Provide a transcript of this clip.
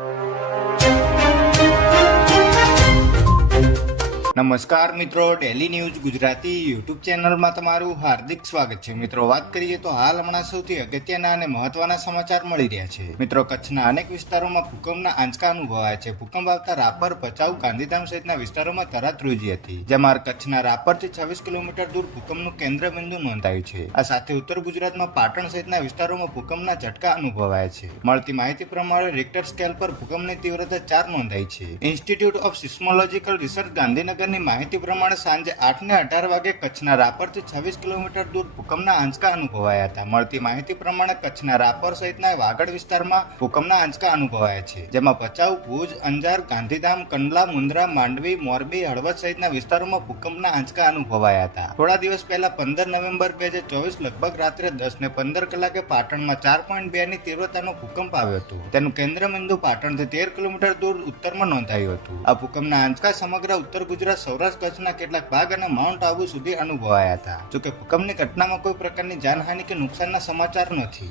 you. નમસ્કાર મિત્રો daily news Gujarati YouTube ચેનલમાં તમારું હાર્દિક સ્વાગત છે. મિત્રો, વાત કરીએ તો હાલ હમણાં સૌથી અગત્યના અને મહત્વના સમાચાર મળી રહ્યા છે. મિત્રો, કચ્છના અનેક વિસ્તારોમાં ભૂકંપના આંચકા અનુભવાયા છે. ભૂકંપ આવતા રાપર, ભચાઉ, ગાંધીધામ સહિતના વિસ્તારોમાં તરત રૂજી હતી, જેમાં કચ્છના રાપરથી છવ્વીસ કિલોમીટર દૂર ભૂકંપનું કેન્દ્ર બિંદુ નોંધાયું છે. આ સાથે ઉત્તર ગુજરાતમાં પાટણ સહિતના વિસ્તારોમાં ભૂકંપના ઝટકા અનુભવાયા છે. મળતી માહિતી પ્રમાણે રિક્ટર સ્કેલ પર ભૂકંપની તીવ્રતા ચાર નોંધાઈ છે. ઇન્સ્ટિટ્યૂટ ઓફ સિસ્મોલોજીકલ રિસર્ચ ગાંધીનગરની માહિતી પ્રમાણે સાંજે આઠ ને અઢાર વાગે કચ્છના રાપરથી છવ્વીસ કિલોમીટર દૂર ભૂકંપના આંચકા અનુભવાયા હતા. મળતી માહિતી પ્રમાણે કચ્છના રાપર સહિતના વાગડ વિસ્તારમાં ભૂકંપના આંચકા અનુભવાયા છે, જેમાં ભચાઉ, ભુજ, અંજાર, ગાંધીધામ, કંડલા, મુન્દ્રા, માંડવી, મોરબી, હળવદ સહિતના વિસ્તારોમાં ભૂકંપના આંચકા અનુભવાયા હતા. થોડા દિવસ પહેલા પંદર નવેમ્બર બે હજાર ચોવીસ લગભગ રાત્રે દસ ને પંદર કલાકે પાટણમાં ચાર પોઈન્ટ બે ની તીવ્રતાનો ભૂકંપ આવ્યો હતો. તેનું કેન્દ્ર બિંદુ પાટણથી તેર કિલોમીટર દૂર ઉત્તરમાં નોંધાયું હતું. આ ભૂકંપના આંચકા સમગ્ર ઉત્તર ગુજરાત સૌરાષ્ટ્ર કચ્છના કેટલાક ભાગ અને માઉન્ટ આબુ સુધી અનુભવાયા હતા. જોકે ભૂકંપની ઘટનામાં કોઈ પ્રકારની જાનહાનિ કે નુકસાનના સમાચાર નથી.